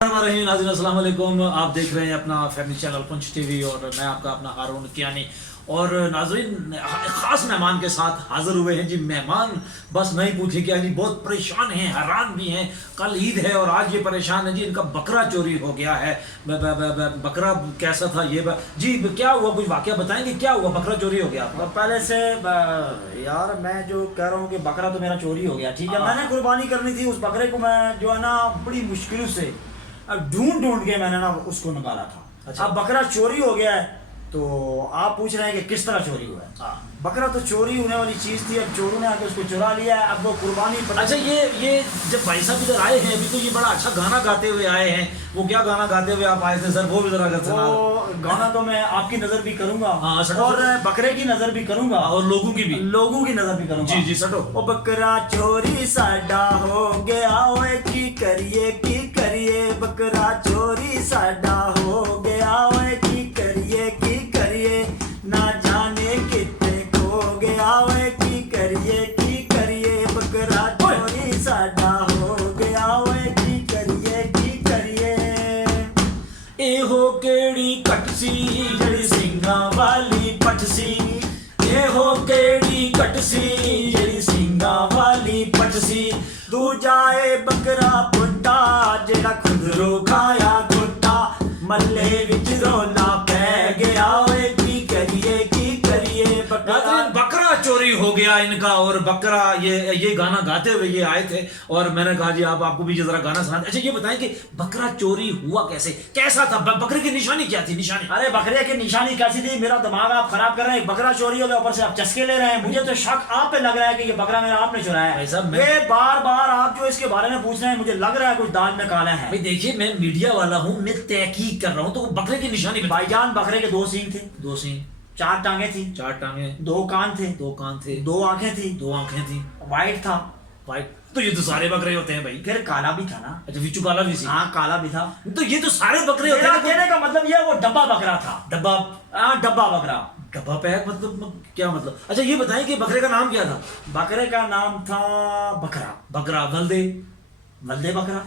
नाज़रीन अस्सलाम वालेकुम। आप देख रहे हैं अपना फैमिली चैनल पंच टीवी और मैं आपका अपना हारून कियानी। और नाज़रीन ख़ास मेहमान के साथ हाज़िर हुए हैं जी। मेहमान बस नहीं पूछे क्या जी, बहुत परेशान हैं, हैरान भी हैं। कल ईद है और आज ये परेशान है जी, इनका बकरा चोरी हो गया है। बकरा कैसा था ये जी, क्या हुआ, कुछ वाक़या बताएंगे, क्या हुआ, बकरा चोरी हो गया आपका? पहले से यार मैं जो कह रहा हूँ कि बकरा तो मेरा चोरी हो गया, ठीक है। मैंने कुर्बानी करनी थी, उस बकरे को मैं जो है ना बड़ी मुश्किल से अब ढूंढ के मैंने ना उसको निकाला था। अच्छा। अब बकरा चोरी हो गया है, तो आप पूछ रहे हैं कि किस तरह चोरी हुआ है। हाँ। बकरा तो चोरी होने वाली चीज़ थी, अब चोरों ने आके उसको चुरा लिया है। अब वो कुर्बानी अच्छा, ये जब भाई साहब इधर आए हैं अभी, तो ये बड़ा अच्छा गाना गाते हुए आए हैं। वो क्या गाना गाते हुए आप आए थे सर, वो भी जरा सुना। वो गाना तो मैं आपकी नज़र भी करूंगा, हाँ, और बकरे की नज़र भी करूंगा, और लोगों की नज़र भी करूंगा। जी जी सटो। ओ बकरा चोरी साडा हो गया, ओए की करिए बकरा चोरी साडा हो गया, ओए की करिए ना जाने कितने खो गया, ओए की करिए बकरा चोरी साडा हो गया, ओए की करिए। ए हो केड़ी कटसी जड़ी सिंगा वाली पटसी, ए हो केड़ी कटसी जड़ी सिंगा वाली पटसी। दूजाए बकरा पुट्टा जेड़ा खुदरो खाया खुट्टा, मल्ले विच रोला पै गया, ओए की करिए बकरा। बकरा चोरी हो गया इनका। और बकरा ये गाना गाते हुए ये आए थे और मैंने कहा जी आपको भी जरा गाना सुना। अच्छा ये बताएं कि बकरा चोरी हुआ कैसे, कैसा था, बकरे की निशानी क्या थी? निशानी, अरे बकरे की निशानी कैसी थी? मेरा दिमाग आप खराब कर रहे हैं। बकरा चोरी हो गया, ऊपर से आप चस्के ले रहे हैं। मुझे तो शक आप पे लग रहा है कि ये बकरा मेरा आपने चुराया है। ये बार बार आप जो इसके बारे में पूछ रहे हैं, मुझे लग रहा है कुछ दाल में काला है। भाई देखिए, मैं मीडिया वाला हूँ, मैं तहकीक कर रहा हूँ, तो बकरे की निशानी भाईजान बकरे के 2 सींग थे, 2 सींग, 4 टांगे थी, 4 टांगे, 2 कान थे, 2 कान थे, 2 आंखें थी, 2 आंखें थी, वाइट था। वाइट तो ये तो सारे बकरे होते हैं भाई। फिर काला भी था ना? अच्छा, विचू काला भी सी। हाँ काला भी था। तो ये तो सारे बकरे होते हैं। कहने का मतलब ये वो डब्बा बकरा था। डब्बा? हाँ डब्बा बकरा। डब्बा पैक मतलब क्या मतलब? अच्छा ये बताएं कि बकरे का नाम क्या था? बकरे का नाम था बकरा। बकरा वल्दे बकरा।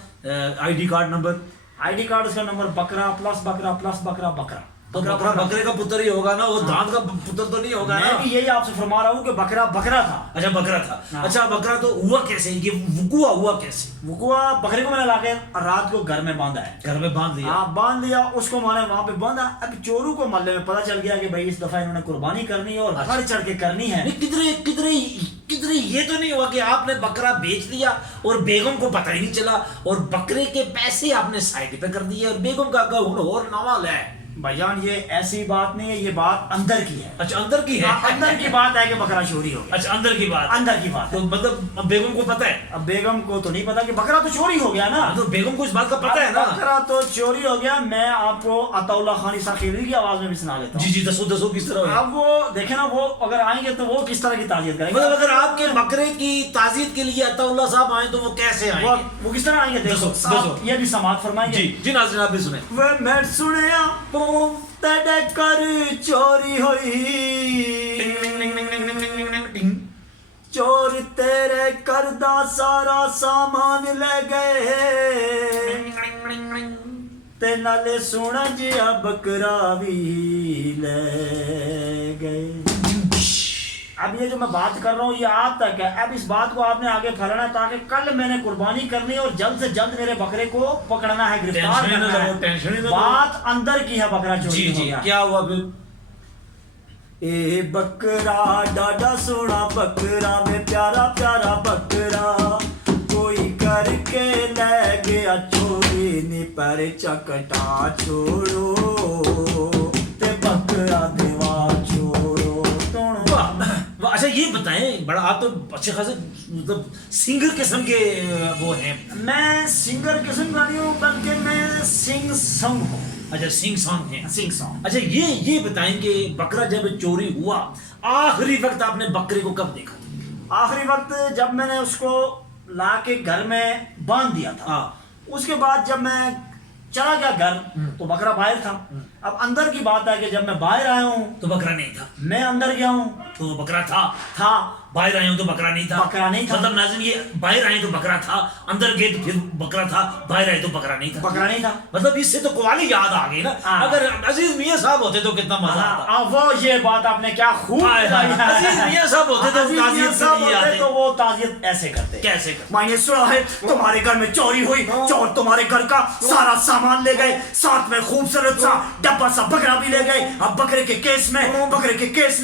ID card number? ID card उसका नंबर बकरा प्लस बकरा प्लस बकरा बकरा। तो बकरा बकरे का पुत्र ही होगा ना, वो दांत का पुत्र तो नहीं होगा ना? मैं भी यही आपसे फरमा रहा हूँ कि बकरा बकरा था। अच्छा बकरा था। हाँ। अच्छा बकरा तो हुआ कैसे, ये वुकुआ हुआ कैसे? वुकुआ बकरे को मैंने लाके रात को घर में बांधा है। घर में बांध दिया? हाँ बांध दिया उसको, मैंने वहां पे बांधा। अब चोरों को मोहल्ले में पता चल गया कि भाई इस दफा इन्होंने कुर्बानी करनी है और बढ़ चढ़ के करनी है। किधरे ये तो नहीं हुआ कि आपने बकरा बेच दिया और बेगम को पता ही नहीं चला और बकरे के पैसे आपने साइड पे कर दिए और बेगम का और नवाल है? भाईजान ये ऐसी बात नहीं है, ये बात अंदर की है। अच्छा अंदर की है? अंदर की बात है कि बकरा चोरी हो गया। अच्छा अंदर की बात है। तो मतलब बेगम को पता है? अब बेगम को तो नहीं पता कि बकरा तो चोरी हो गया ना। तो बेगम को इस बात का पता है ना? बकरा तो चोरी हो गया। मैं आपको अताउल्ला खान ईसा खिलजी की आवाज में भी सुना देता हूँ। जी दसो किस तरह। अब वो देखे ना, वो अगर आएंगे तो वो किस तरह की ताजियत करेंगे। मतलब अगर आपके बकरे की ताजीयत के लिए अताउल्ला साहब आए तो वो कैसे आएंगे? वो किस तरह आएंगे? दसो। ये भी समात फरमाएंगे। जी नाज़रीन आप भी सुने। वे मैं सुनिया तेरे कर चोरी हुई, चोर तेरे कर दा सारा सामान ले गए, ते नाले सोना जिया बकरा भी ले गए। अब ये जो मैं बात कर रहा हूँ ये आप तक है। अब इस बात को आपने आगे फैलाना ताकि कल मैंने कुर्बानी करनी और जल्द से जल्द मेरे बकरे को पकड़ना है, गिरफ्तार करना है। बात अंदर की है, बकरा चोरी हो गया। क्या हुआ फिर? ए बकरा डाडा सोना बकरा में प्यारा प्यारा बकरा, कोई करके ले गया चोरी नी पर चकटा छोड़ो ते बकरा देवा छोड़ो। अच्छा ये बताएं, बड़ा आप तो अच्छे खासे मतलब सिंगर किस्म के वो हैं। मैं सिंगर किस्म का नहीं हूँ, बल्कि मैं सिंग सॉन्ग हूँ। अच्छा सिंग सॉन्ग है? Sing song. अच्छा ये बताएं कि बकरा जब चोरी हुआ आखिरी वक्त आपने बकरे को कब देखा? आखिरी वक्त जब मैंने उसको लाके घर में बांध दिया था। उसके बाद जब मैं चला गया घर तो बकरा बाहर था। अब अंदर की बात है कि जब मैं बाहर आया हूँ तो बकरा नहीं था, मैं अंदर गया हूँ तो बकरा था। باہر آئے ہوں تو بکرا نہیں تھا. بکرا نہیں تھا. مطلب ناظرین یہ باہر آئے تو بکرا تھا, اندر گئے تو پھر بکرا تھا, باہر آئے تو بکرا نہیں تھا. بکرا نہیں تھا. مطلب اس سے تو قوالی یاد آ گئی نا. اگر عزیز میاں صاحب ہوتے تو کتنا مزہ آتا. وہ یہ بات آپ نے کیا خوب عزیز میاں صاحب ہوتے تو تعزیت سے نہیں آتے. تو وہ تعزیت ایسے کرتے. کیسے کرتے؟ میں نے سنا ہے تمہارے گھر میں چوری ہوئی, چور تمہارے گھر کا سارا سامان لے گئے, ساتھ میں خوبصورت سا ڈبا سا بکرا بھی لے گئے. اب بکرے کے کیس میں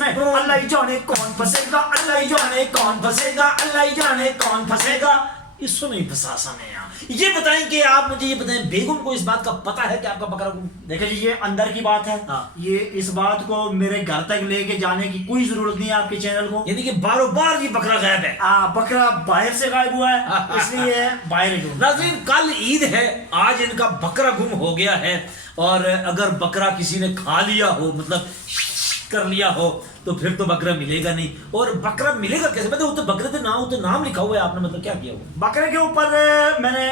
اللہ ہی جانے کون پھنسے گا, اللہ ہی جانے کون پھنسے گا, اللہ ہی جانے کون پھنسے گا. اس کو نہیں پھنسا سمے. یہ بتائیں کہ آپ مجھے یہ بتائیں بیگم کو اس بات کا پتہ ہے کہ آپ کا بکرا گم؟ دیکھیں جی یہ اندر کی بات ہے. یہ اس بات کو میرے گھر تک لے کے جانے کی کوئی ضرورت نہیں ہے آپ کے چینل کو. یعنی کہ بار بار یہ بکرا غائب ہے. بکرا باہر سے غائب ہوا ہے, اس لیے باہر ہی ڈھونڈ. ناظرین کل عید ہے, آج ان کا بکرا گم ہو گیا ہے, اور اگر بکرا کسی نے کھا لیا ہو, مطلب کر لیا ہو, تو پھر تو بکرا ملے گا نہیں. اور بکرا ملے گا کیسے؟ مطلب تو بکرے تو نام لکھا ہوا ہے آپ نے, مطلب کیا کیا ہوا؟ بکرے کے اوپر میں نے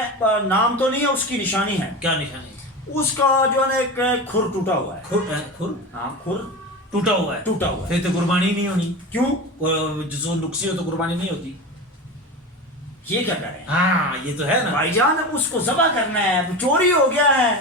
نام تو نہیں ہے, اس کی نشانی ہے. کیا نشانی؟ اس کا جو ہے نا ایک کھر ٹوٹا ہوا ہے. کھر؟ ہاں کھر ٹوٹا ہوا ہے. ٹوٹا ہوا ہے. پھر تو قربانی نہیں ہونی. کیوں؟ جو نقصی ہو تو قربانی نہیں ہوتی. یہ کیا کریں؟ ہاں یہ تو ہے نا بھائی جان, اس کو ذبح کرنا ہے, چوری ہو گیا ہے.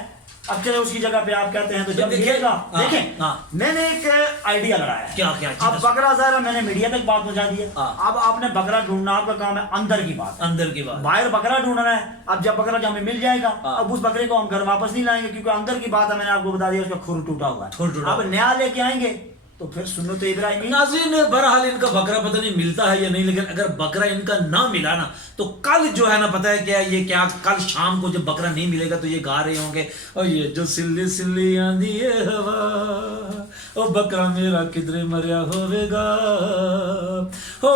اب چلے اس کی جگہ پہ آپ کہتے ہیں تو جب ملے گا. دیکھیں میں نے ایک آئیڈیا لگایا ہے. کیا؟ اب بکرا ظاہر میں نے میڈیا تک بات پہنچا دی ہے. اب آپ نے بکرا ڈھونڈنا, آپ کا کام ہے اندر کی بات. اندر کی بات. باہر بکرا ڈھونڈنا ہے. اب جب بکرا جب ہمیں مل جائے گا, اب اس بکرے کو ہم گھر واپس نہیں لائیں گے, کیونکہ اندر کی بات ہے, میں نے آپ کو بتا دیا اس کا کھر ٹوٹا ہوا ہے. اب نیا لے کے آئیں گے تو پھر سنت ابراہیمی. ناظرین بہرحال ان کا بکرا پتہ نہیں ملتا ہے یا نہیں, لیکن اگر بکرا ان کا نہ ملا نا تو کل جو ہے نا پتہ ہے کیا, یہ کیا کل شام کو جب بکرا نہیں ملے گا تو یہ گا رہے ہوں گے, اور یہ جو سلی سلی آندھی ہے ہوا, او بکرا میرا کدھر مریا ہوے گا, ہو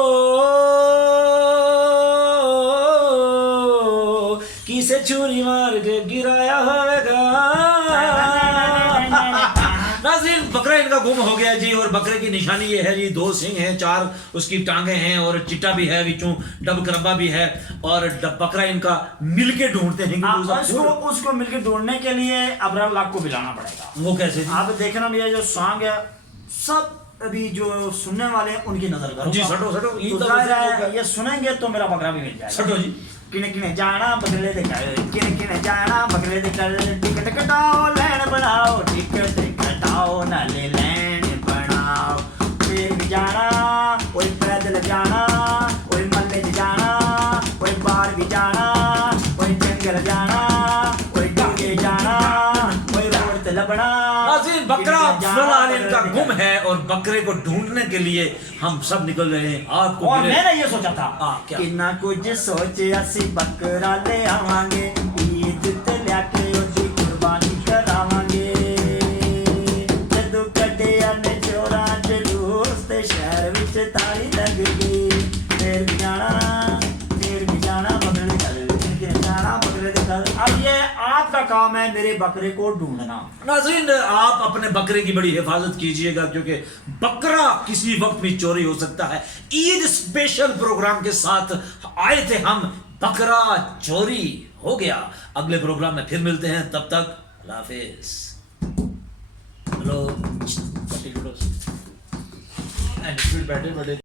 کسے چھری مار کے گرایا ہوے گا. ناظرین بکرا ان کا گم ہو گیا جی, اور بکرے کی نشانی یہ ہے جی, 2 سینگ ہیں, 4 اس کی ٹانگیں ہیں, اور چٹا بھی ہے وچوں, ڈب کربا بھی ہے, اور بکرا ان کا مل کے ڈھونڈتے ہیں. اس کو مل کے ڈھونڈنے کے لیے ابرار لاکھ کو بلانا پڑے گا. وہ کیسے؟ آپ دیکھنا یہ جو سانگ ہے, سب ابھی جو سننے والے ہیں ان کی نظر کرو جی. سٹو یہ سنیں گے تو میرا بکرا بھی مل جائے گا. سٹو جی. کنے کنے جانا بکرے دے کر, کنے جانا بکرے دے کر, ٹکٹ کٹاؤ لین بناؤ, ٹکٹ کٹاؤ نالے لین بناؤ. پھر بھی جانا کوئی پیدل جانا, کوئی ملے جانا, کوئی باہر بھی جانا, کوئی جنگل جانا, کوئی ڈاگے جانا, کوئی روڈ تے لبنا. ناظرین بکرا فلحال ان کا گم ہے, اور بکرے کو ڈھونڈنے کے لیے ہم سب نکل رہے ہیں. آپ کو اور میں نے یہ سوچا تھا کہ نہ کچھ سوچے اسی بکرا لے آواں گے, عید تے لیا کے اودی قربانی کراواں گے. جدو کڈیا نے چوراں جلوس تے شہر وچ تالی لگ گئی, پھر بھی جانا بکرے دے گھر, جانا بکرے دے گھر. اب یہ آپ کا کام ہے میرے بکرے کو ڈھونڈنا. ناظرین آپ اپنے بکرے کی بڑی حفاظت کیجئے گا, کیونکہ بکرا کسی وقت بھی چوری ہو سکتا ہے. عید اسپیشل پروگرام کے ساتھ آئے تھے ہم, بکرا چوری ہو گیا. اگلے پروگرام میں پھر ملتے ہیں, تب تک اللہ حافظ. ہلو بیٹھے